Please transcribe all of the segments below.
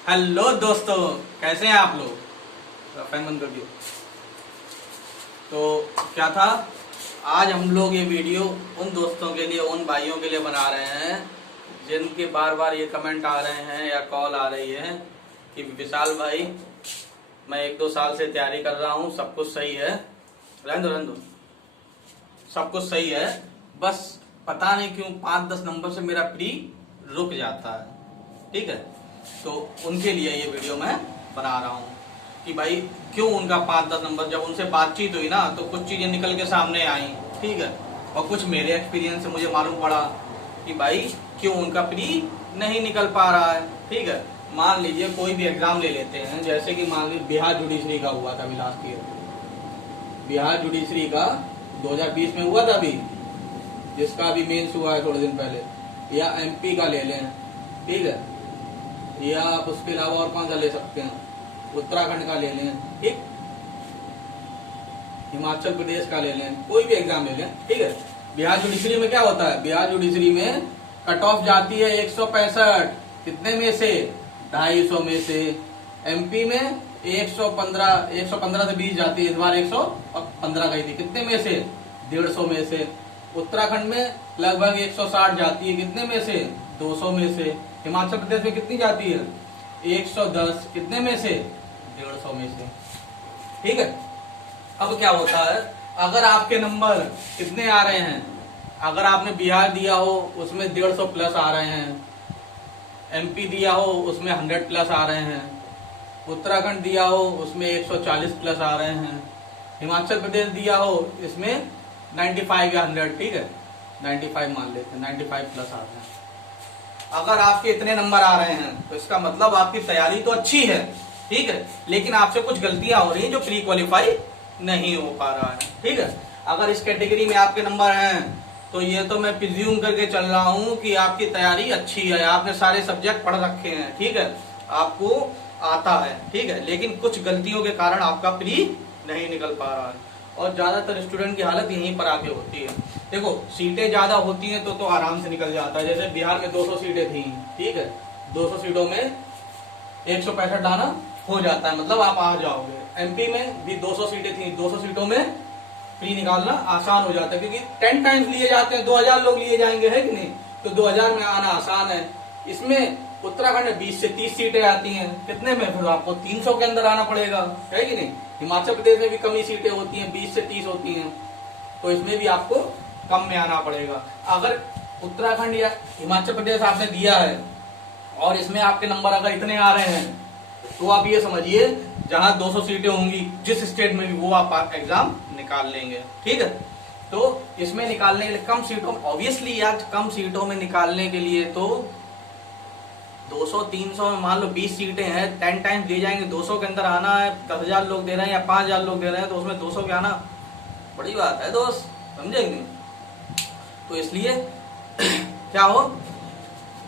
Hello दोस्तों, कैसे हैं आप लोग? फैन बंद कर दियो। तो क्या था, आज हम लोग ये वीडियो उन दोस्तों के लिए, उन भाइयों के लिए बना रहे हैं जिनके बार बार ये कमेंट आ रहे हैं या कॉल आ रही है कि विशाल भाई, मैं 1-2 साल से तैयारी कर रहा हूँ, सब कुछ सही है, रहने दो, सब कुछ सही है, बस पता नहीं क्यों 5-10 नंबर से मेरा प्री रुक जाता है। ठीक है, तो उनके लिए ये वीडियो मैं बना रहा हूँ कि भाई क्यों उनका 5-10 नंबर, जब उनसे बातचीत हुई ना तो कुछ चीजें निकल के सामने आई। ठीक है, और कुछ मेरे एक्सपीरियंस से मुझे मालूम पड़ा कि भाई क्यों उनका प्री नहीं निकल पा रहा है। ठीक है, मान लीजिए कोई भी एग्जाम ले लेते हैं, जैसे कि मान लीजिए बिहार जुडिशरी का हुआ था अभी लास्ट ईयर, बिहार जुडिशरी का 2020 में हुआ था अभी, जिसका अभी मेंस हुआ है थोड़े दिन पहले, या एमपी का ले लें। ठीक है, या आप उसके अलावा और कौन सा ले सकते हैं, उत्तराखंड का ले लें, ठीक, हिमाचल प्रदेश का ले लें, कोई भी एग्जाम ले लें। ठीक है, बिहार जुडिशरी में क्या होता है, बिहार जुडिशरी में कट ऑफ जाती है 165, कितने में से, 250 में से। एमपी में 115 से 20 जाती है, इस बार 115 गई थी, कितने में से, 150 में से। उत्तराखंड में लगभग 160 जाती है, कितने में से, 200 में से। हिमाचल प्रदेश में कितनी जाती है, 110, कितने में से, 150 में से। ठीक है, अब क्या होता है, अगर आपके नंबर कितने आ रहे हैं, अगर आपने बिहार दिया हो उसमें 150 प्लस आ रहे हैं, एमपी दिया हो उसमें 100 प्लस आ रहे हैं, उत्तराखंड दिया हो उसमें 140 प्लस आ रहे हैं, हिमाचल प्रदेश दिया हो इसमें 95 या 100, ठीक है 95 मान लेते हैं, 95 प्लस आ रहे हैं। अगर आपके इतने नंबर आ रहे हैं तो इसका मतलब आपकी तैयारी तो अच्छी है, ठीक है, लेकिन आपसे कुछ गलतियां हो रही हैं जो प्री क्वालिफाई नहीं हो पा रहा है। ठीक है, अगर इस कैटेगरी में आपके नंबर हैं तो ये तो मैं प्रिज्यूम करके चल रहा हूं कि आपकी तैयारी अच्छी है, आपने सारे सब्जेक्ट पढ़ रखे हैं, ठीक है, आपको आता है, ठीक है, लेकिन कुछ गलतियों के कारण आपका प्री नहीं निकल पा रहा है। और ज्यादातर स्टूडेंट की हालत यहीं पर आके होती है। देखो, सीटें ज्यादा होती हैं तो आराम से निकल जाता है। जैसे बिहार में 200 सीटें थी, ठीक है, 200 सीटों में 165 लाना हो जाता है, मतलब आप आ जाओगे। एमपी में भी 200 सीटें थी, 200 सीटों में प्री निकालना आसान हो जाता है, क्योंकि 10 टाइम्स लिए जाते हैं, 2000 लोग लिए जाएंगे, है कि नहीं, तो 2000 में आना आसान है। इसमें उत्तराखंड में 20 से 30 सीटें आती हैं, कितने में, फिर आपको 300 के अंदर आना पड़ेगा, है कि नहीं। हिमाचल प्रदेश में भी कम ही सीटें होती हैं, 20 से 30 होती हैं, तो इसमें भी आपको कम में आना पड़ेगा। अगर उत्तराखंड या हिमाचल प्रदेश आपने दिया है और इसमें आपके नंबर अगर इतने आ रहे हैं, तो आप ये समझिए जहां 200 सीटें होंगी जिस स्टेट में भी, वो आप एग्जाम निकाल लेंगे। ठीक है, तो इसमें निकालने के लिए कम सीटों में, ऑब्वियसली यार कम सीटों में निकालने के लिए तो 200-300 में, मान लो 20 सीटें हैं, 10 टाइम्स दे जाएंगे, 200 के अंदर आना है, 10,000 लोग दे रहे हैं या 5,000 लोग दे रहे हैं, तो उसमें 200 के आना बड़ी बात है दोस्त, समझे नहीं। तो इसलिए क्या हो,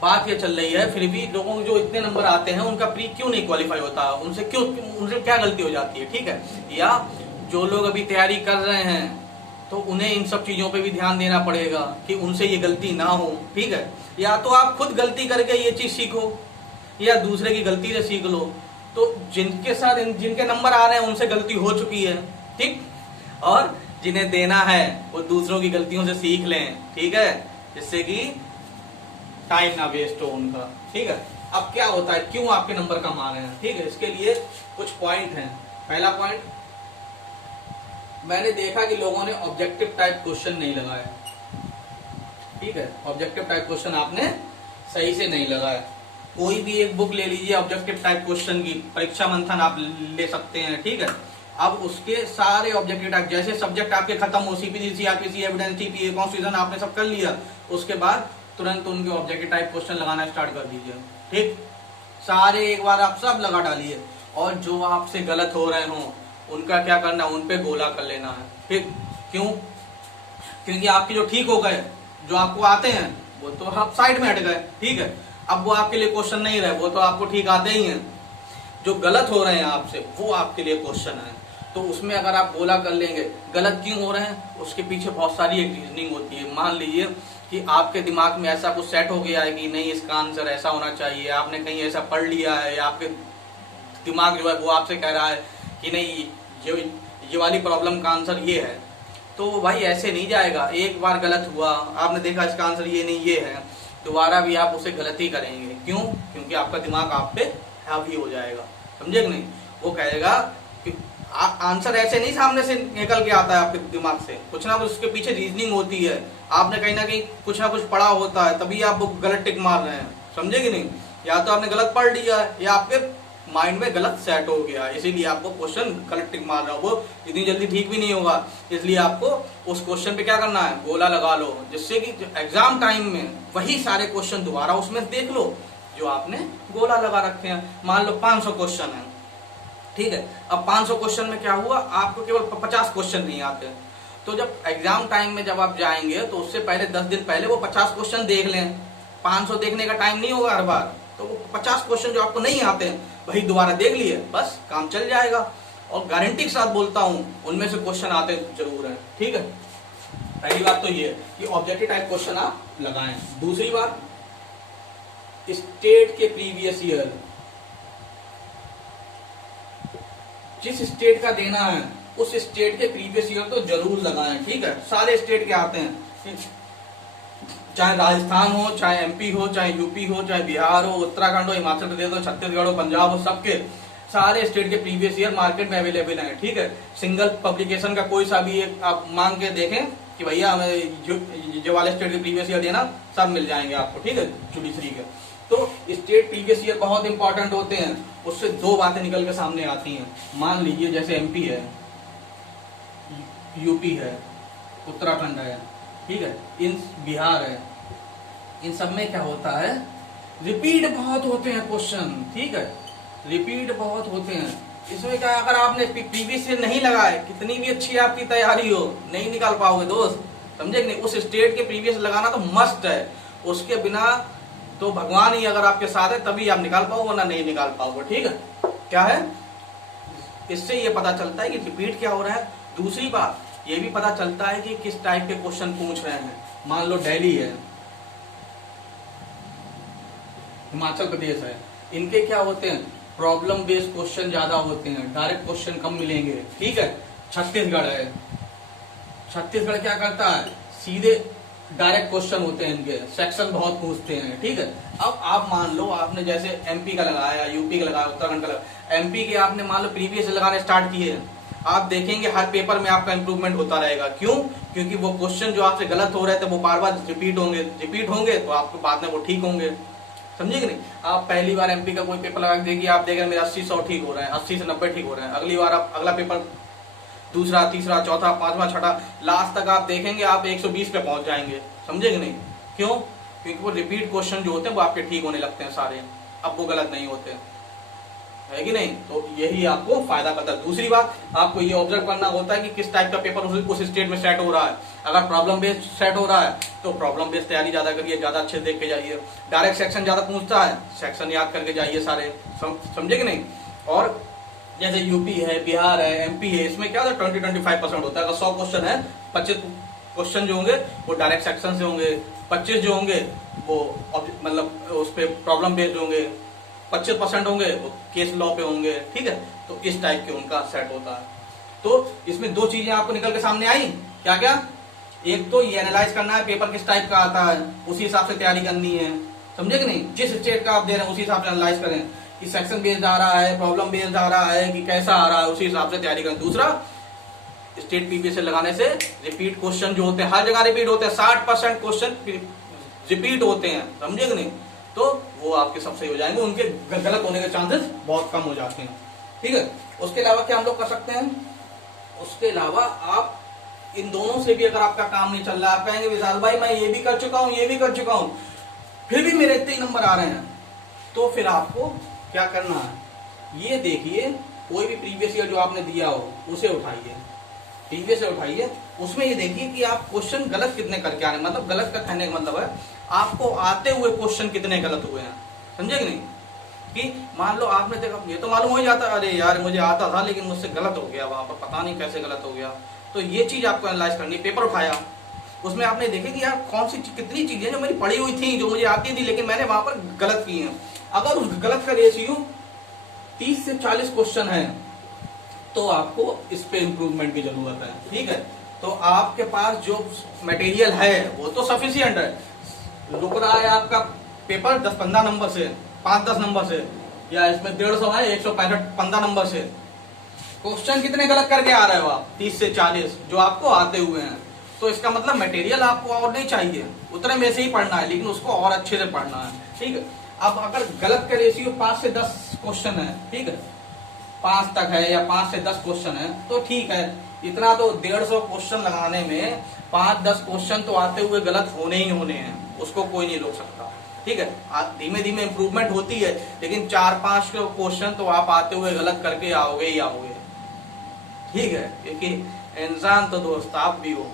बात ये चल रही है, फिर भी लोगों को जो इतने नंबर आते हैं उनका प्री क्यों नहीं क्वालिफाई होता, उनसे क्या गलती हो जाती है। ठीक है, या जो लोग अभी तैयारी कर रहे हैं तो उन्हें इन सब चीजों पे भी ध्यान देना पड़ेगा कि उनसे ये गलती ना हो। ठीक है, या तो आप खुद गलती करके ये चीज सीखो या दूसरे की गलती से सीख लो। तो जिनके साथ जिनके नंबर आ रहे हैं उनसे गलती हो चुकी है, ठीक, और जिन्हें देना है वो दूसरों की गलतियों से सीख लें, ठीक है, जिससे कि टाइम ना वेस्ट हो उनका। ठीक है, अब क्या होता है, क्यों आपके नंबर कम आ रहे हैं, ठीक है, इसके लिए कुछ पॉइंट हैं। पहला पॉइंट, मैंने देखा कि लोगों ने ऑब्जेक्टिव टाइप क्वेश्चन नहीं लगाया। ठीक है, ऑब्जेक्टिव टाइप क्वेश्चन आपने सही से नहीं लगाया। कोई भी एक बुक ले लीजिए ऑब्जेक्टिव टाइप क्वेश्चन की, परीक्षा मंथन आप ले सकते हैं। ठीक है, अब उसके सारे ऑब्जेक्टिव टाइप, जैसे सब्जेक्ट आपके खत्म हो, CPC, CrPC, evidence, TPA, constitution आपने सब कर लिया, उसके बाद तुरंत उनके ऑब्जेक्टिव टाइप क्वेश्चन लगाना स्टार्ट कर दीजिए। ठीक, सारे एक बार आप सब लगा डालिए, और जो आपसे गलत हो रहे हो उनका क्या करना, उन पे गोला कर लेना है। ठीक, क्यों, क्योंकि आपके जो ठीक हो गए, जो आपको आते हैं वो तो आप साइड में हट गए। ठीक है, अब वो आपके लिए क्वेश्चन नहीं रहे, वो तो आपको ठीक आते ही हैं। जो गलत हो रहे हैं आपसे वो आपके लिए क्वेश्चन है, तो उसमें अगर आप गोला कर लेंगे, गलत क्यों हो रहे हैं उसके पीछे बहुत सारी एक रीजनिंग होती है। मान लीजिए कि आपके दिमाग में ऐसा कुछ सेट हो गया है कि नहीं इसका आंसर ऐसा होना चाहिए, आपने कहीं ऐसा पढ़ लिया है, या आपके दिमाग जो है वो आपसे कह रहा है कि नहीं ये वाली प्रॉब्लम का आंसर ये है, तो भाई ऐसे नहीं जाएगा। एक बार गलत हुआ, आपने देखा इसका आंसर ये नहीं ये है, दोबारा भी आप उसे गलत ही करेंगे। क्यों? क्योंकि आपका दिमाग आप पे हावी हो जाएगा, समझे कि नहीं। वो कहेगा कि आंसर ऐसे नहीं सामने से निकल के आता है आपके दिमाग से, कुछ ना कुछ उसके पीछे रीजनिंग होती है, आपने कहीं ना कहीं कुछ ना कुछ पढ़ा होता है, तभी आप वो गलत टिक मार रहे हैं, समझे कि नहीं। या तो आपने गलत पढ़ लिया है या आपके माइंड में गलत सेट हो गया, इसीलिए आपको क्वेश्चन गलत टिक मार रहा हो, वो इतनी जल्दी ठीक भी नहीं होगा। इसलिए आपको उस क्वेश्चन पे क्या करना है, गोला लगा लो, जिससे कि एग्जाम टाइम में वही सारे क्वेश्चन दोबारा उसमें देख लो जो आपने गोला लगा रखे हैं। मान लो 500 क्वेश्चन है, ठीक है। अब 500 क्वेश्चन में क्या हुआ, आपको केवल 50 क्वेश्चन नहीं आते, तो जब एग्जाम टाइम में जब आप जाएंगे तो उससे पहले 10 दिन पहले वो 50 क्वेश्चन देख लें। 500 देखने का टाइम नहीं होगा हर बार, तो वो 50 क्वेश्चन जो आपको नहीं आते हैं वही दोबारा देख लिए, बस काम चल जाएगा। और गारंटी के साथ बोलता हूं उनमें से क्वेश्चन आते जरूर हैं, ठीक है। पहली बात तो ये है कि ऑब्जेक्टिव टाइप क्वेश्चन आप लगाएं। दूसरी बात, स्टेट के प्रीवियस ईयर, जिस स्टेट का देना है उस स्टेट के प्रीवियस ईयर तो जरूर लगाएं, ठीक है। सारे स्टेट के आते हैं, चाहे राजस्थान हो, चाहे एमपी हो, चाहे यूपी हो, चाहे बिहार हो, उत्तराखंड हो, हिमाचल प्रदेश हो, छत्तीसगढ़ हो, पंजाब हो, सबके सारे स्टेट के प्रीवियस ईयर मार्केट में अवेलेबल है, ठीक है। सिंगल पब्लिकेशन का कोई सा भी एक आप मांग के देखें कि भैया हमें जो वाले स्टेट के प्रीवियस ईयर देना, सब मिल जाएंगे आपको, ठीक है, जुडिशरी के। तो स्टेट प्रीवियस ईयर बहुत इंपॉर्टेंट होते हैं, उससे दो बातें निकल के सामने आती हैं। मान लीजिए जैसे एमपी है, यूपी है, उत्तराखंड है, ठीक है, इन बिहार है, इन सब में क्या होता है, रिपीट बहुत होते हैं क्वेश्चन, ठीक है, रिपीट बहुत होते हैं। इसमें क्या, अगर आपने प्रीवियस ईयर नहीं लगाए, कितनी भी अच्छी आपकी तैयारी हो, नहीं निकाल पाओगे दोस्त, समझे कि नहीं। उस स्टेट के प्रीवियस लगाना तो मस्ट है, उसके बिना तो भगवान ही अगर आपके साथ है तभी आप निकाल पाओगे, वरना नहीं निकाल पाओगे, ठीक है। क्या है, इससे ये पता चलता है कि रिपीट क्या हो रहा है। दूसरी बात ये भी पता चलता है कि किस टाइप के क्वेश्चन पूछ रहे हैं। मान लो दिल्ली है, हिमाचल प्रदेश है, इनके क्या होते हैं, प्रॉब्लम बेस्ड क्वेश्चन ज्यादा होते हैं, डायरेक्ट क्वेश्चन कम मिलेंगे, ठीक है। छत्तीसगढ़ है, छत्तीसगढ़ क्या करता है, सीधे डायरेक्ट क्वेश्चन होते हैं, इनके सेक्शन बहुत पूछते हैं, ठीक है। अब आप मान लो आपने जैसे एमपी का लगाया, यूपी का लगाया, उत्तराखंड का लगाया, एमपी के आपने मान लो प्रीवियस लगाने स्टार्ट किए, आप देखेंगे हर पेपर में आपका इंप्रूवमेंट होता रहेगा। क्यों? क्योंकि वो क्वेश्चन जो आपसे गलत हो रहे थे वो बार बार रिपीट होंगे तो आपको बाद में वो ठीक होंगे, समझे कि नहीं। आप पहली बार एमपी का कोई पेपर लगा के देखिए, आप देख रहे हैं मेरे 80-100 ठीक हो रहे हैं, 80 से 90 ठीक हो रहे हैं। अगली बार आप अगला पेपर, दूसरा, तीसरा, चौथा, पांचवा, छठा, लास्ट तक आप देखेंगे आप 120 पे पहुंच जाएंगे, समझे कि नहीं। क्यों? क्योंकि वो रिपीट क्वेश्चन जो होते हैं वो आपके ठीक होने लगते हैं सारे, अब वो गलत नहीं होते, है कि नहीं। तो यही आपको फायदा करता है। दूसरी बात, आपको ये ऑब्जर्व करना होता है कि किस टाइप का पेपर उस स्टेट में सेट हो रहा है। अगर प्रॉब्लम बेस्ड सेट हो रहा है तो प्रॉब्लम बेस्ड तैयारी ज्यादा करिए, ज्यादा अच्छे देख के जाइए। डायरेक्ट सेक्शन ज्यादा पूछता है, सेक्शन याद करके जाइए सारे, समझे कि नहीं। और जैसे यूपी है, बिहार है, एमपी है, इसमें क्या होता है 20-25% होता है। अगर 100 क्वेश्चन है, 25 क्वेश्चन जो होंगे वो डायरेक्ट सेक्शन से होंगे, 25 जो होंगे वो मतलब उस पर प्रॉब्लम बेस्ड होंगे, 25% होंगे वो केस लॉ पे होंगे, ठीक है। तो इस टाइप के उनका सेट होता है। तो इसमें दो चीजें आपको निकल के सामने आई, क्या क्या, एक तो ये एनालाइज करना है पेपर किस टाइप का आता है, उसी हिसाब से तैयारी करनी है, समझे कि नहीं। जिस स्टेट का आप दे रहे हैं उसी हिसाब से एनालाइज करें कि सेक्शन बेस्ड आ रहा है, प्रॉब्लम बेस्ड आ रहा है, कि कैसा आ रहा है, उसी हिसाब से तैयारी करें। दूसरा, स्टेट पीपीएस लगाने से रिपीट क्वेश्चन जो होते हैं, हर जगह रिपीट होते हैं, 60% क्वेश्चन रिपीट होते हैं, समझे कि नहीं। तो वो आपके सब सही हो जाएंगे, उनके गलत होने के चांसेस बहुत कम हो जाते हैं, ठीक है। उसके अलावा क्या हम लोग कर सकते हैं, उसके अलावा आप इन दोनों से भी अगर आपका काम नहीं चल रहा, आप कहेंगे विशाल भाई मैं ये भी कर चुका हूं, ये भी कर चुका हूं, फिर भी मेरे इतने नंबर आ रहे हैं, तो फिर आपको क्या करना है, ये देखिए कोई भी प्रीवियस ईयर जो आपने दिया हो उसे उठाइए, प्रीवियस ईयर उठाइए, उसमें ये देखिए कि आप क्वेश्चन गलत कितने करके आ रहे हैं। मतलब गलत का कहने का मतलब है आपको आते हुए क्वेश्चन कितने गलत हुए हैं, समझे कि नहीं। कि मान लो आपने देखा, ये तो मालूम हो ही जाता है, अरे यार मुझे आता था लेकिन मुझसे गलत हो गया, वहां पर पता नहीं कैसे गलत हो गया। तो ये चीज आपको एनालाइज करनी है। पेपर उठाया, उसमें आपने देखे कि यार कौन सी कितनी चीजें जो मेरी पढ़ी हुई थी, जो मुझे आती थी, लेकिन मैंने वहां पर गलत की हैं। अगर उस गलत का रेशियो 30 से 40 क्वेश्चन है तो आपको इस पे इम्प्रूवमेंट की जरूरत है। ठीक है, तो आपके पास जो मटेरियल है वो तो सफिशियंट है, रुक रहा है आपका पेपर 10-15 नंबर से, 5-10 नंबर से, या इसमें 150 है 165 15 नंबर से। क्वेश्चन कितने गलत करके आ रहे हो आप? 30 से 40 जो आपको आते हुए हैं। तो इसका मतलब मटेरियल आपको और नहीं चाहिए, उतने में से ही पढ़ना है, लेकिन उसको और अच्छे से पढ़ना है। ठीक है, अब अगर गलत का रेशियो 5 से 10 क्वेश्चन है, ठीक है, 5 तक है या 5 से 10 क्वेश्चन है तो ठीक है, इतना तो 150 क्वेश्चन लगाने में 5-10 क्वेश्चन तो आते हुए गलत होने ही होने हैं, उसको कोई नहीं रोक सकता। ठीक है, धीमे धीमे इंप्रूवमेंट होती है, लेकिन 4-5 क्वेश्चन तो आप आते हुए गलत करके आओगे ही आओगे। ठीक है, क्योंकि इंसान तो दोस्त आप भी हो,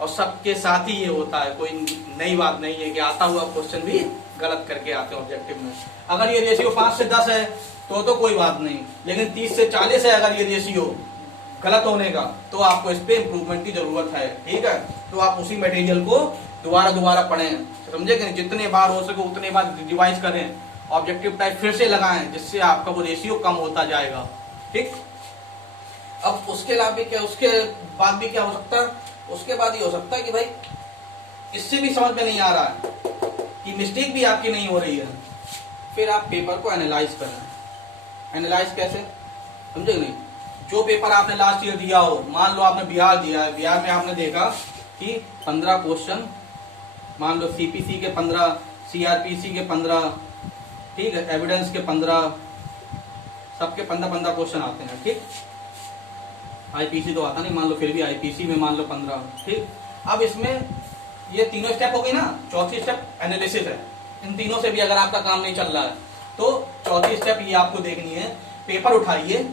और सबके साथ ही ये होता है, कोई नई बात नहीं है कि आता हुआ क्वेश्चन भी गलत करके आते हैं ऑब्जेक्टिव में। अगर ये रेशियो 5 से 10 है तो कोई बात नहीं, लेकिन 30 से 40 है अगर ये रेशियो गलत होने का, तो आपको इस पे इम्प्रूवमेंट की जरूरत है। ठीक है, तो आप उसी मटेरियल को दोबारा पढ़ें, समझे कि जितने बार हो सके उतने बार रिवाइज करें, ऑब्जेक्टिव टाइप फिर से लगाएं, जिससे आपका वो रेशियो कम होता जाएगा। ठीक, अब उसके अलावा भी क्या, उसके बाद भी क्या हो सकता है? उसके बाद ये हो सकता है कि भाई इससे भी समझ में नहीं आ रहा है कि मिस्टेक भी आपकी नहीं हो रही है, फिर आप पेपर को एनालाइज करें। एनालाइज कैसे, समझे नहीं? जो पेपर आपने लास्ट ईयर दिया हो, मान लो आपने बिहार दिया है, बिहार में आपने देखा कि 15 क्वेश्चन, मान लो सीपीसी के 15, सीआरपीसी के 15, ठीक है, एविडेंस के 15, सबके 15-15 क्वेश्चन आते हैं। ठीक, आईपीसी तो आता नहीं, मान लो फिर भी आईपीसी में मान लो 15। ठीक, अब इसमें ये तीनों स्टेप हो गई ना, चौथी स्टेप एनालिसिस है। इन तीनों से भी अगर आपका काम नहीं चल रहा है तो चौथी स्टेप ये आपको देखनी है, पेपर उठाइए,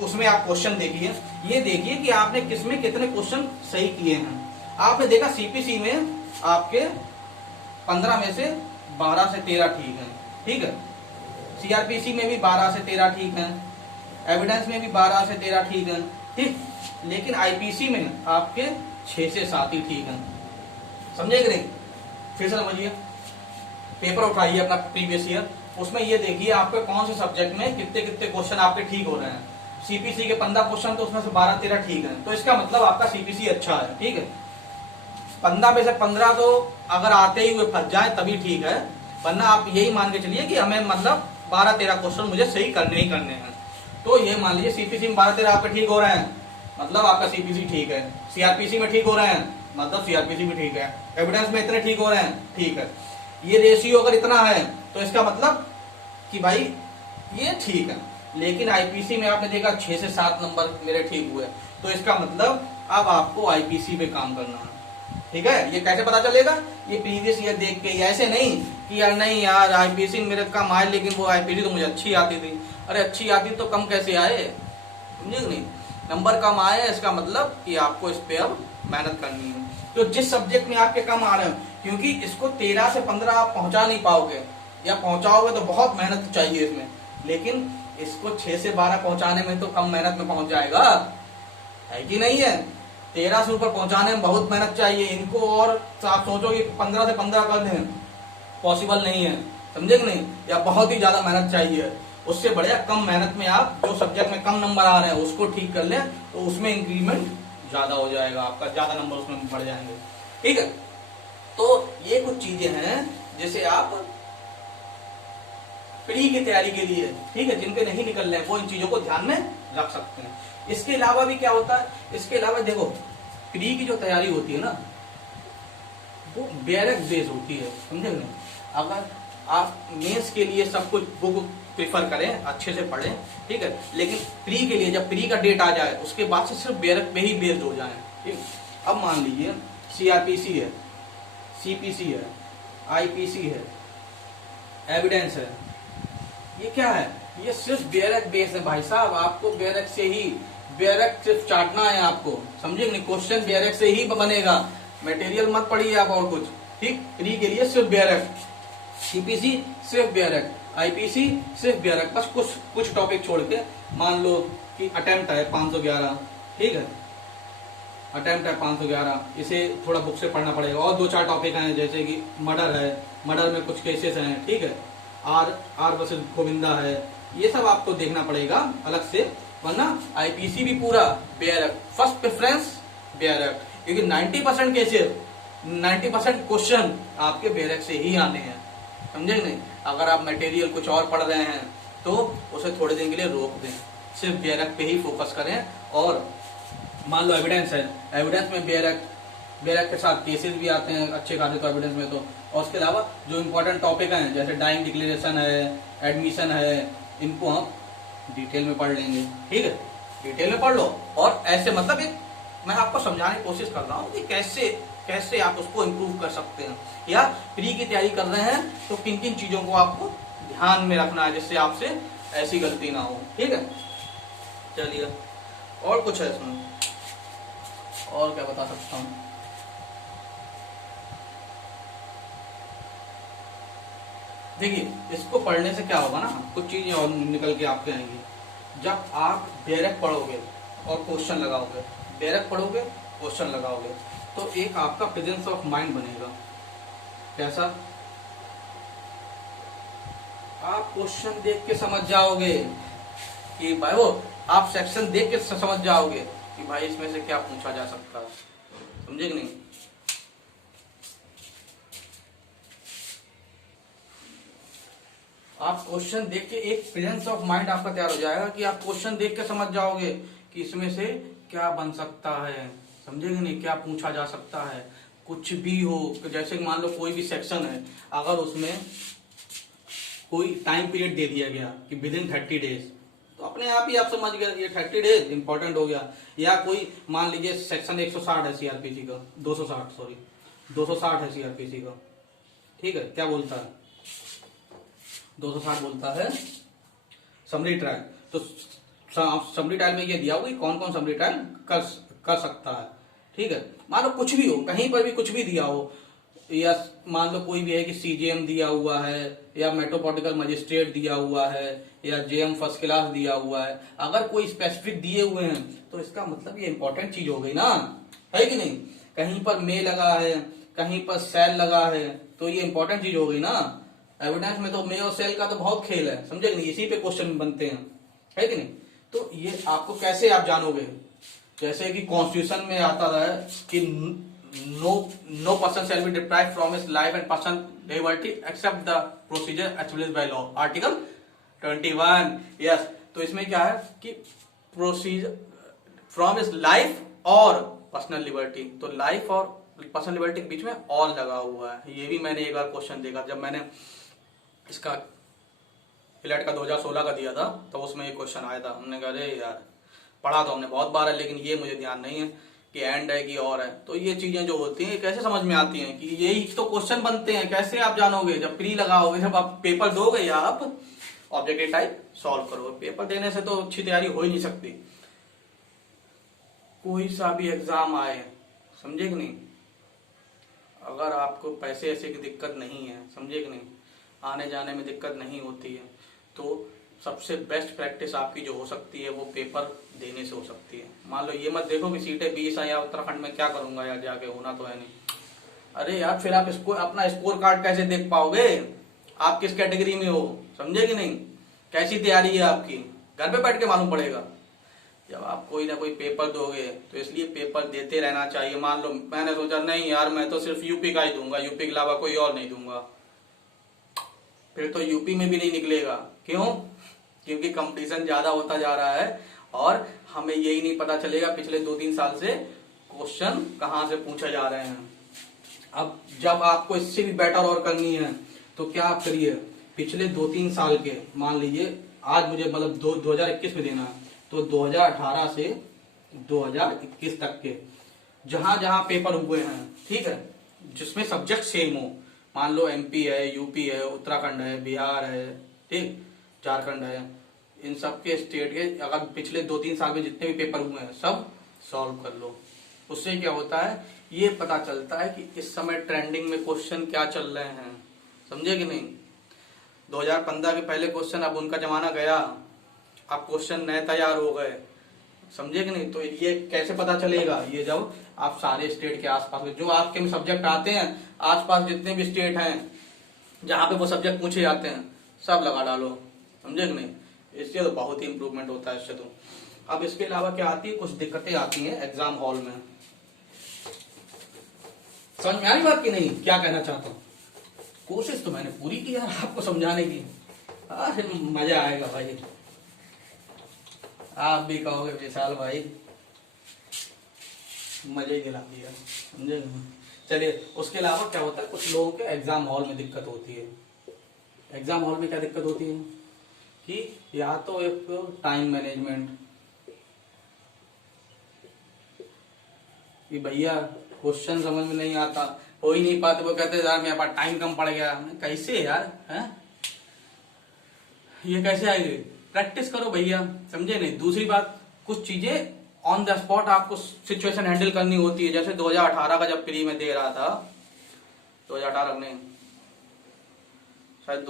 उसमें आप क्वेश्चन देखिए, ये देखिए कि आपने किसमें कितने क्वेश्चन सही किए हैं। आपने देखा सीपीसी में आपके 15 में से 12 से 13 ठीक है। ठीक है, सीआरपीसी में भी 12 से 13 ठीक है, एविडेंस में भी 12 से 13 ठीक है। ठीक, लेकिन आईपीसी में आपके 6 से 7 ही ठीक है। समझे कि नहीं? फिर से समझिए, पेपर उठाइए अपना प्रीवियस ईयर, उसमें ये देखिए आपके कौन से सब्जेक्ट में कितने कितने क्वेश्चन आपके ठीक हो रहे हैं। सीपीसी के 15 क्वेश्चन तो उसमें से 12-13 ठीक है, तो इसका मतलब आपका सीपीसी अच्छा है। ठीक है, 15 में से 15 तो अगर आते ही हुए फंस जाए तभी ठीक है, वरना आप यही मान के चलिए कि हमें मतलब 12-13 क्वेश्चन मुझे सही करने ही करने हैं। तो ये मान लीजिए सीपीसी में 12-13 आपके ठीक हो रहे हैं, मतलब आपका सीपीसी ठीक है। सीआरपीसी में ठीक हो रहे हैं, मतलब सीआरपीसी भी ठीक है। एविडेंस में इतने ठीक हो रहे हैं, ठीक है। ये रेशियो अगर इतना है तो इसका मतलब कि भाई ये ठीक है। लेकिन आईपीसी में आपने देखा 6 से 7 नंबर मेरे ठीक हुए, तो इसका मतलब अब आपको आईपीसी पे काम करना है। ठीक है, ये कैसे पता चलेगा? ये प्रीवियस ईयर देख के, ऐसे नहीं कि यार नहीं यार आईपीसी मेरे कम आए, लेकिन वो आईपीसी तो मुझे अच्छी आती थी। अरे अच्छी आती तो कम कैसे आए? समझे नहीं? नंबर कम आए इसका मतलब कि आपको इस पे अब मेहनत करनी है। तो जिस सब्जेक्ट में आपके कम आ रहे हैं, क्योंकि इसको 13 से 15 आप पहुंचा नहीं पाओगे, या पहुंचाओगे तो बहुत मेहनत चाहिए इसमें, लेकिन इसको 6 से 12 पहुंचाने में तो कम मेहनत में पहुंच जाएगा, है कि नहीं है? 13 से ऊपर पहुंचाने में बहुत मेहनत चाहिए इनको, और आप सोचो कि 15 से 15 कर दें, पॉसिबल नहीं है। समझे कि नहीं? या बहुत ही ज्यादा मेहनत चाहिए। उससे बढ़िया कम मेहनत में आप जो सब्जेक्ट में कम नंबर आ रहे हैं उसको ठीक कर लें, तो उसमें इंक्रीमेंट ज्यादा हो जाएगा, आपका ज्यादा नंबर उसमें बढ़ जाएंगे। ठीक है, तो ये कुछ चीजें हैं जिसे आप प्री की तैयारी के लिए, ठीक है, जिनके नहीं निकल रहे हैं वो इन चीजों को ध्यान में रख सकते हैं। इसके अलावा भी क्या होता है, इसके अलावा देखो प्री की जो तैयारी होती है ना, वो बैरक बेस होती है। समझे नहीं? अगर आप मेंस के लिए सब कुछ बुक प्रेफर करें, अच्छे से पढ़ें, ठीक है, लेकिन प्री के लिए जब प्री का डेट आ जाए उसके बाद से सिर्फ बैरक पे ही बेस्ड हो जाए। ठीक, अब मान लीजिए सीआरपीसी है, सीपीसी है, आईपीसी है, एविडेंस है, ये क्या है? ये सिर्फ बैरक बेस है भाई साहब। आपको बैरक से ही, बैरक सिर्फ चाटना है आपको, समझे नहीं? क्वेश्चन बैरक से ही बनेगा, मटेरियल मत पढ़िए आप और कुछ। ठीक, प्री के लिए सिर्फ बैरक, सीपीसी सिर्फ बैरक, आईपीसी सिर्फ बैरक, बस कुछ टॉपिक छोड़ के। मान लो कि अटेम्प्ट है 511, ठीक है, अटेम्प्ट है 511, इसे थोड़ा बुक से पढ़ना पड़ेगा। और 2-4 टॉपिक हैं जैसे कि मर्डर है, मर्डर में कुछ केसेस हैं, ठीक है, आर वर्सेस गोविंदा है, ये सब आपको देखना पड़ेगा अलग से, वरना आईपीसी भी पूरा bare act, first preference bare act, क्योंकि 90% केसेस 90% क्वेश्चन आपके बेयर एक्ट से ही आने हैं, समझे नहीं। अगर आप मटेरियल कुछ और पढ़ रहे हैं तो उसे थोड़े दिन के लिए रोक दें, सिर्फ बेयर एक्ट पे ही फोकस करें। और मान लो एविडेंस है, एविडेंस में बेयर एक्ट के साथ केसेस भी आते हैं अच्छे खासे, तो एविडेंस में तो, और उसके अलावा जो इम्पोर्टेंट टॉपिक हैं जैसे डाइंग डिक्लेरेशन है, एडमिशन है, इनको हम डिटेल में पढ़ लेंगे, ठीक है, डिटेल में पढ़ लो। और ऐसे मतलब एक मैं आपको समझाने की कोशिश कर रहा हूँ कि कैसे आप उसको इम्प्रूव कर सकते हैं, या प्री की तैयारी कर रहे हैं तो किन किन चीजों को आपको ध्यान में रखना है जिससे आपसे ऐसी गलती ना हो, ठीक है। चलिए और कुछ है इसमें, और क्या बता सकता हूँ। देखिए इसको पढ़ने से क्या होगा ना, कुछ चीजें और निकल के आपके आएंगी। जब आप डायरेक्ट पढ़ोगे और क्वेश्चन लगाओगे, डायरेक्ट पढ़ोगे क्वेश्चन लगाओगे, तो एक आपका प्रेजेंस ऑफ माइंड बनेगा। कैसा? आप क्वेश्चन देख के समझ जाओगे कि भाई वो, आप सेक्शन देख के समझ जाओगे कि भाई इसमें से क्या पूछा जा सकता है, समझे कि नहीं। आप क्वेश्चन देख के एक प्रेजेंस ऑफ माइंड आपका तैयार हो जाएगा कि आप क्वेश्चन देख के समझ जाओगे कि इसमें से क्या बन सकता है, समझे कि नहीं, क्या पूछा जा सकता है। कुछ भी हो, जैसे मान लो कोई भी सेक्शन है, अगर उसमें कोई टाइम पीरियड दे दिया गया कि विद इन 30 डेज, तो अपने आप ही आप समझ गए ये 30 डेज इंपॉर्टेंट हो गया। या कोई मान लीजिए सेक्शन 160 है सीआरपीसी का, 260 है सीआरपीसी का, ठीक है, क्या बोलता है 260 बोलता है समरी ट्रायल। तो समरी ट्रायल में ये दिया हुआ कि कौन कौन समरी ट्रायल कर सकता है, ठीक है। मान लो कुछ भी हो, कहीं पर भी कुछ भी दिया हो, या मान लो कोई भी है कि सीजेएम दिया हुआ है, या मेट्रोपॉलिटन मजिस्ट्रेट दिया हुआ है, या जेएम फर्स्ट क्लास दिया हुआ है, अगर कोई स्पेसिफिक दिए हुए हैं तो इसका मतलब ये इंपॉर्टेंट चीज हो गई ना, है कि नहीं। कहीं पर मे लगा है, कहीं पर सेल लगा है, तो ये इंपॉर्टेंट चीज हो गई ना। एविडेंस में तो मे और सेल का तो बहुत खेल है, समझे कि नहीं, इसी पे क्वेश्चन बनते हैं, है कि नहीं। तो ये आपको कैसे आप जानोगे, जैसे कि कॉन्स्टिट्यूशन में आता है कि no person shall be deprived from his life and person liberty except the procedure established by law, article 21। Yes, तो इसमें क्या है कि प्रोसीजर फ्रॉम हिज लाइफ और पर्सनल लिबर्टी, तो लाइफ और पर्सनल लिबर्टी के बीच में और लगा हुआ है। ये भी मैंने एक बार क्वेश्चन देखा, जब मैंने इसका इलेट का 2016 का दिया था, तो उसमें ये क्वेश्चन आया था। हमने कहा अरे यार, पढ़ा तो हमने बहुत बार है, लेकिन ये मुझे ध्यान नहीं है कि एंड है कि और है। तो ये चीजें जो होती हैं कैसे समझ में आती हैं कि यही तो क्वेश्चन बनते हैं। कैसे आप जानोगे, जब प्री लगाओगे, जब आप पेपर दोगे या आप ऑब्जेक्टिव टाइप सॉल्व करोगे। पेपर देने से तो अच्छी तैयारी हो ही नहीं सकती, कोई सा भी एग्जाम आए, समझे कि नहीं। अगर आपको पैसे ऐसे की दिक्कत नहीं है, समझे कि नहीं, आने जाने में दिक्कत नहीं होती है, तो सबसे बेस्ट प्रैक्टिस आपकी जो हो सकती है वो पेपर देने से हो सकती है। मान लो ये मत देखो कि सीटें 20 है या उत्तराखंड में क्या करूंगा यार जाके, होना तो है नहीं। अरे यार फिर आप इसको अपना स्कोर कार्ड कैसे देख पाओगे, आप किस कैटेगरी में हो, समझे कि नहीं, कैसी तैयारी है आपकी, घर पे बैठ के मालूम पड़ेगा। जब आप कोई ना कोई पेपर दोगे तो इसलिए पेपर देते रहना चाहिए। मान लो मैंने सोचा नहीं यार मैं तो सिर्फ यूपी का ही दूंगा, यूपी के अलावा कोई और नहीं दूंगा, फिर तो यूपी में भी नहीं निकलेगा। क्यों? क्योंकि कंपटीशन ज्यादा होता जा रहा है और हमें यही नहीं पता चलेगा पिछले 2-3 साल से क्वेश्चन कहां से पूछे जा रहे हैं। अब जब आपको इससे भी बेटर और करनी है तो क्या आप करिए, पिछले 2-3 साल के, मान लीजिए आज मुझे मतलब 2021 में देना है, तो 2018 से 2021 तक के जहां जहां पेपर हुए हैं, ठीक है, जिसमें सब्जेक्ट सेम हो, मान लो एमपी है, यूपी है, उत्तराखंड है, बिहार है, ठीक, झारखंड है, इन सब के स्टेट के अगर पिछले 2-3 साल में जितने भी पेपर हुए हैं सब सॉल्व कर लो। उससे क्या होता है, ये पता चलता है कि इस समय ट्रेंडिंग में क्वेश्चन क्या चल रहे हैं, समझे कि नहीं। 2015 के पहले क्वेश्चन, अब उनका जमाना गया, अब क्वेश्चन नए तैयार हो गए, समझे कि नहीं? तो ये कैसे पता चलेगा? ये जब आप सारे स्टेट के आसपास जो आपके में सब्जेक्ट आते हैं, आसपास जितने भी स्टेट हैं जहां पे वो सब्जेक्ट पूछे जाते हैं सब लगा डालो, समझे कि नहीं? इससे तो बहुत ही इंप्रूवमेंट होता है इससे तो। अब इसके अलावा क्या आती है, कुछ दिक्कतें आती हैं एग्जाम हॉल में। समझ में आई बात की नहीं? क्या कहना चाहता हूँ? कोशिश तो मैंने पूरी की यार आपको समझाने की। मजा आएगा भाई, आप भी कहोगे विशाल भाई मजा ही दिला दिया, समझे? चलिए, उसके अलावा क्या होता है, कुछ लोगों के एग्जाम हॉल में दिक्कत होती है। एग्जाम हॉल में क्या दिक्कत होती है कि या तो एक टाइम मैनेजमेंट, कि भैया क्वेश्चन समझ में नहीं आता, हो ही नहीं पाते, वो कहते यार मेरे पास टाइम कम पड़ गया। कैसे यार है? ये कैसे आएगी? प्रैक्टिस करो भैया, समझे नहीं? दूसरी बात, कुछ चीजें ऑन द स्पॉट आपको सिचुएशन हैंडल करनी होती है। जैसे 2018 का जब प्री में दे रहा था, 2018 में शायद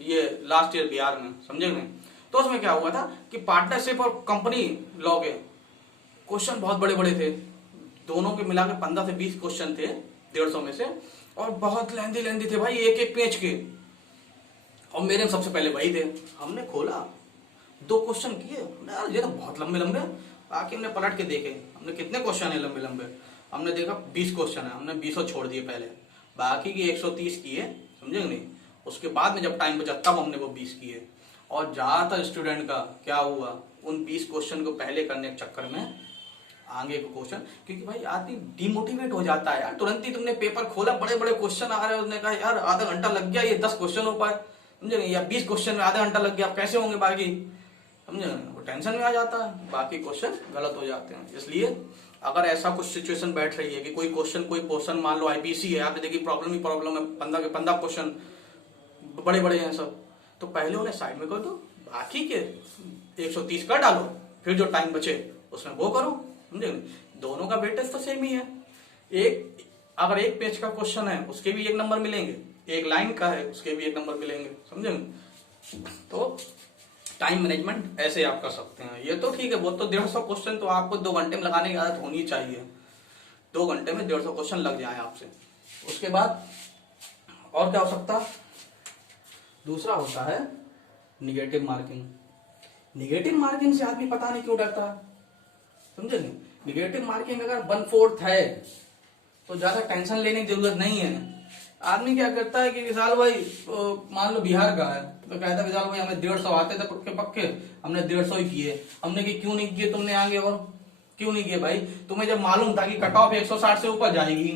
ये लास्ट ईयर बिहार में, समझे नहीं? तो उसमें क्या हुआ था कि पार्टनरशिप और कंपनी लॉ के क्वेश्चन बहुत बड़े बड़े थे, दोनों के मिला के 15 से 20 क्वेश्चन थे 150 में से, और बहुत लेंदी थे भाई, एक एक पेज के। और मेरे सबसे पहले वही थे। हमने खोला, 2 क्वेश्चन किए, यार ये तो बहुत लंबे लंबे। बाकी हमने पलट के देखे, हमने कितने क्वेश्चन है लंबे लंबे, हमने देखा 20 क्वेश्चन है, हमने 20 छोड़ दिए पहले, बाकी की 130 किए, समझे नहीं? उसके बाद में जब टाइम बचा तब हमने वो 20 किए। और ज्यादातर स्टूडेंट का क्या हुआ, उन 20 क्वेश्चन को पहले करने के चक्कर में आगे को क्वेश्चन, क्योंकि भाई आदमी डिमोटिवेट हो जाता है यार। तुरंत ही तुमने पेपर खोला, बड़े बड़े क्वेश्चन आ रहे हैं, उसने कहा यार आधा घंटा लग गया, ये 10 क्वेश्चन हो पाए, समझे नहीं? या 20 क्वेश्चन में आधा घंटा लग गया, कैसे होंगे बाकी, समझे? वो टेंशन में आ जाता है, बाकी क्वेश्चन गलत हो जाते हैं। इसलिए अगर ऐसा कुछ सिचुएशन बैठ रही है कि कोई क्वेश्चन, कोई पोर्शन मान लो आईपीसी है, आपने देखी प्रॉब्लम ही प्रॉब्लम है, 15 के 15 क्वेश्चन बड़े बड़े हैं सब, तो पहले उन्हें साइड में कर दो, बाकी के 130 कर डालो, फिर जो टाइम बचे उसमें वो करो, समझे? दोनों का वेटेज तो सेम ही है। एक अगर एक पेज का क्वेश्चन है उसके भी 1 नंबर मिलेंगे, एक लाइन का है उसके भी 1 नंबर मिलेंगे, समझे? तो टाइम मैनेजमेंट ऐसे आप कर सकते हैं। ये तो ठीक है, वो तो 150 क्वेश्चन तो आपको 2 घंटे में लगाने की आदत होनी चाहिए, 2 घंटे में 150 क्वेश्चन लग जाए आपसे। उसके बाद और क्या हो सकता? दूसरा होता है निगेटिव मार्किंग। निगेटिव मार्किंग से आदमी पता नहीं क्यों डरता है, समझे नहीं? निगेटिव मार्किंग अगर 1/4 है तो ज्यादा टेंशन लेने की जरूरत नहीं है। आदमी क्या करता है कि विशाल भाई मान लो बिहार का है, तो कहता है विशाल भाई हमें 150 आते थे पक्के पक्के, हमने 150 ही किए। हमने कि क्यों नहीं किए तुमने आगे, और क्यों नहीं किए भाई? तुम्हें जब मालूम था कि कट ऑफ 160 से ऊपर जाएगी,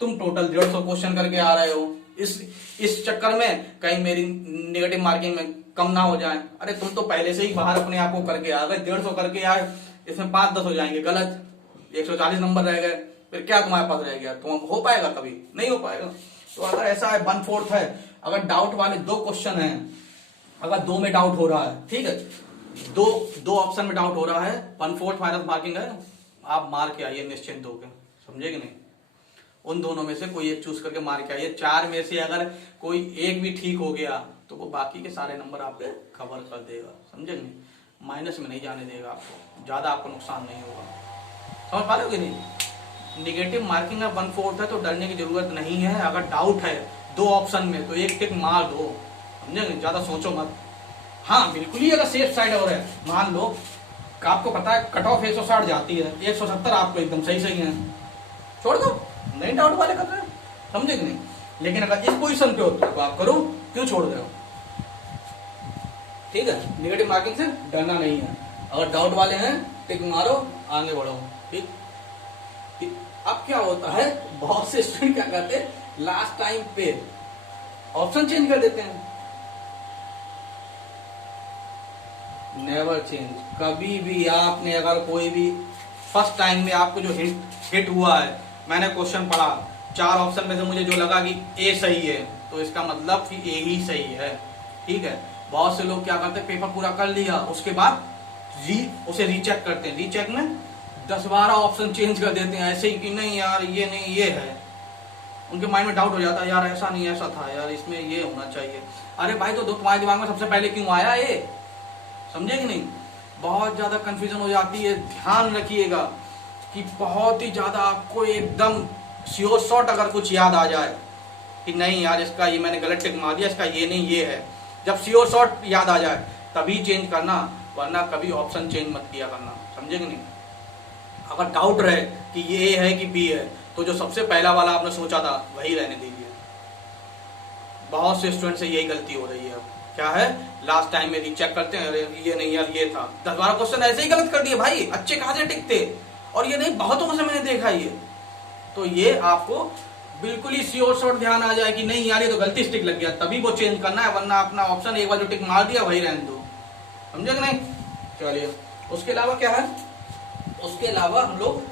तुम टोटल 150 क्वेश्चन करके आ रहे हो, इस चक्कर में कहीं मेरी नेगेटिव मार्किंग में कम ना हो जाए। अरे तुम तो पहले से ही बाहर अपने आप को करके आ गए, 150 करके आए, इसमें 5-10 हो जाएंगे गलत, 140 नंबर रह गए, फिर क्या तुम्हारे पास रह गया? तुम हो पाएगा? कभी नहीं हो पाएगा। तो अगर ऐसा है 1/4 है, अगर डाउट वाले 2 क्वेश्चन हैं, अगर 2 में डाउट हो रहा है, ठीक है, दो ऑप्शन में डाउट हो रहा है, 1/4 माइनस मार्किंग है, आप मार के आइए निश्चिंत होकर, समझे कि नहीं? उन दोनों में से कोई एक चूज करके मार के आइए। 4 में से अगर कोई एक भी ठीक हो गया तो वो बाकी के सारे नंबर आपके कवर कर देगा, समझे नहीं? माइनस में नहीं जाने देगा आपको, ज्यादा आपको नुकसान नहीं होगा। समझ पा रहे हो कि नहीं? निगेटिव मार्किंग में 1/4 है तो डरने की जरूरत नहीं है। अगर डाउट है 2 ऑप्शन में तो एक टिक मार दो, समझे नहीं? ज्यादा सोचो मत। हाँ बिल्कुल ही अगर सेफ साइड और है, मान लो आपको पता है कट ऑफ 160 जाती है, 170 आपको एकदम सही है, छोड़ दो, नहीं डाउट वाले कर रहे हैं, समझे कि नहीं? लेकिन अगर इस पोजीशन पे हो तो आप करो, क्यों छोड़ रहे हो? ठीक है, निगेटिव मार्किंग से डरना नहीं है। अगर डाउट वाले हैं टिक मारो, आगे बढ़ो, ठीक? अब क्या होता है, बहुत से स्टूडेंट क्या करते हैं, लास्ट टाइम पे ऑप्शन चेंज कर देते हैं। नेवर चेंज, कभी भी आपने अगर कोई भी फर्स्ट टाइम में आपको जो हिट हुआ है, मैंने क्वेश्चन पढ़ा, 4 ऑप्शन में से मुझे जो लगा कि ए सही है, तो इसका मतलब कि ए ही सही है, ठीक है? बहुत से लोग क्या करते हैं, पेपर पूरा कर लिया, उसके बाद उसे रीचेक करते हैं, रीचेक में 10-12 ऑप्शन चेंज कर देते हैं, ऐसे ही कि नहीं यार ये नहीं ये है। उनके माइंड में डाउट हो जाता है, यार ऐसा नहीं ऐसा था, यार इसमें ये होना चाहिए। अरे भाई तो तुम्हारे दिमाग में सबसे पहले क्यों आया ये, समझे कि नहीं? बहुत ज्यादा कंफ्यूजन हो जाती है। ध्यान रखिएगा कि बहुत ही ज्यादा आपको एकदम श्योर शॉट अगर कुछ याद आ जाए कि नहीं यार इसका ये मैंने गलत टिक मार दिया, इसका ये नहीं ये है, जब श्योर शॉट याद आ जाए तभी चेंज करना, वरना कभी ऑप्शन चेंज मत किया करना, समझे कि नहीं। अगर डाउट रहे कि ये ए है कि बी है तो जो सबसे पहला वाला आपने सोचा था वही रहने दीजिए। बहुत से स्टूडेंट से यही गलती हो रही है। अब क्या है, लास्ट टाइम में रीचेक करते हैं, अरे ये नहीं यार ये था, 10-12 क्वेश्चन ऐसे ही गलत कर दिए भाई, अच्छे खासे टिक थे, और ये नहीं बहुतों से मैंने देखा ये। तो ये आपको बिल्कुल ही श्योर शॉट ध्यान आ जाए कि नहीं यार ये तो गलती स्टिक लग गया, तभी वो चेंज करना है, वरना अपना ऑप्शन एक बार जो टिक मार दिया वही रहने दो, समझे कि नहीं। चलिए उसके अलावा क्या है, उसके अलावा हम लोग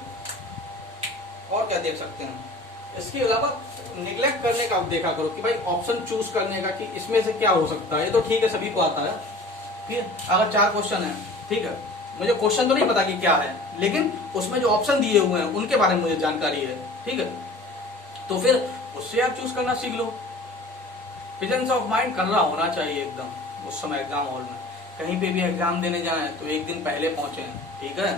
और क्या देख सकते हैं। इसके अलावा निगलेक्ट करने का देखा करो कि भाई ऑप्शन चूज करने का कि इसमें से क्या हो सकता है। ये तो ठीक है सभी को आता है, ठीक है। अगर 4 क्वेश्चन है, ठीक है, मुझे क्वेश्चन तो नहीं पता कि क्या है, लेकिन उसमें जो ऑप्शन दिए हुए हैं उनके बारे में मुझे जानकारी है, ठीक है, तो फिर उससे आप चूज करना सीख लो। प्रेजेंस ऑफ माइंड कर रहा होना चाहिए एकदम उस समय एग्जाम हॉल में। कहीं पे भी एग्जाम देने जाए तो एक दिन पहले पहुंचे, ठीक है।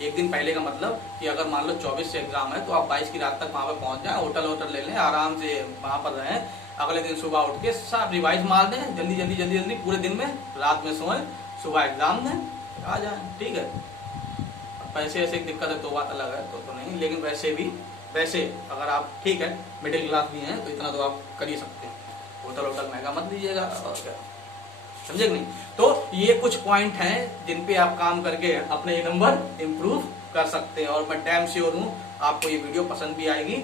एक दिन पहले का मतलब कि अगर मान लो 24 से एग्जाम है तो आप 22 की रात तक वहां पर पहुंच जाए, होटल ले लें, आराम से वहां पर रहें, अगले दिन सुबह उठ के सब रिवाइज मार दें, जल्दी जल्दी जल्दी जल्दी पूरे दिन में, रात में सोएं, सुबह एग्जाम दें, आ जाए, ठीक है। पैसे ऐसे दिक्कत है तो बात अलग है, तो नहीं, लेकिन वैसे अगर आप ठीक है मिडिल क्लास भी हैं तो इतना तो आप कर ही सकते हैं। होटल महंगा मत लीजिएगा, और क्या, समझे कि नहीं। तो ये कुछ पॉइंट हैं जिन पे आप काम करके अपने ये नंबर इम्प्रूव कर सकते हैं, और मैं डैम श्योर हूँ आपको ये वीडियो पसंद भी आएगी।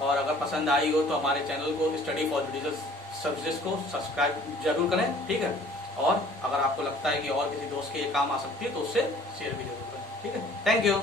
और अगर पसंद आई हो तो हमारे चैनल को स्टडी फॉर जुडिशियल सर्विसेज को सब्सक्राइब जरूर करें, ठीक है। और अगर आपको लगता है कि और किसी दोस्त के ये काम आ सकती है तो उससे शेयर भी जरूर करें, ठीक है। Thank you.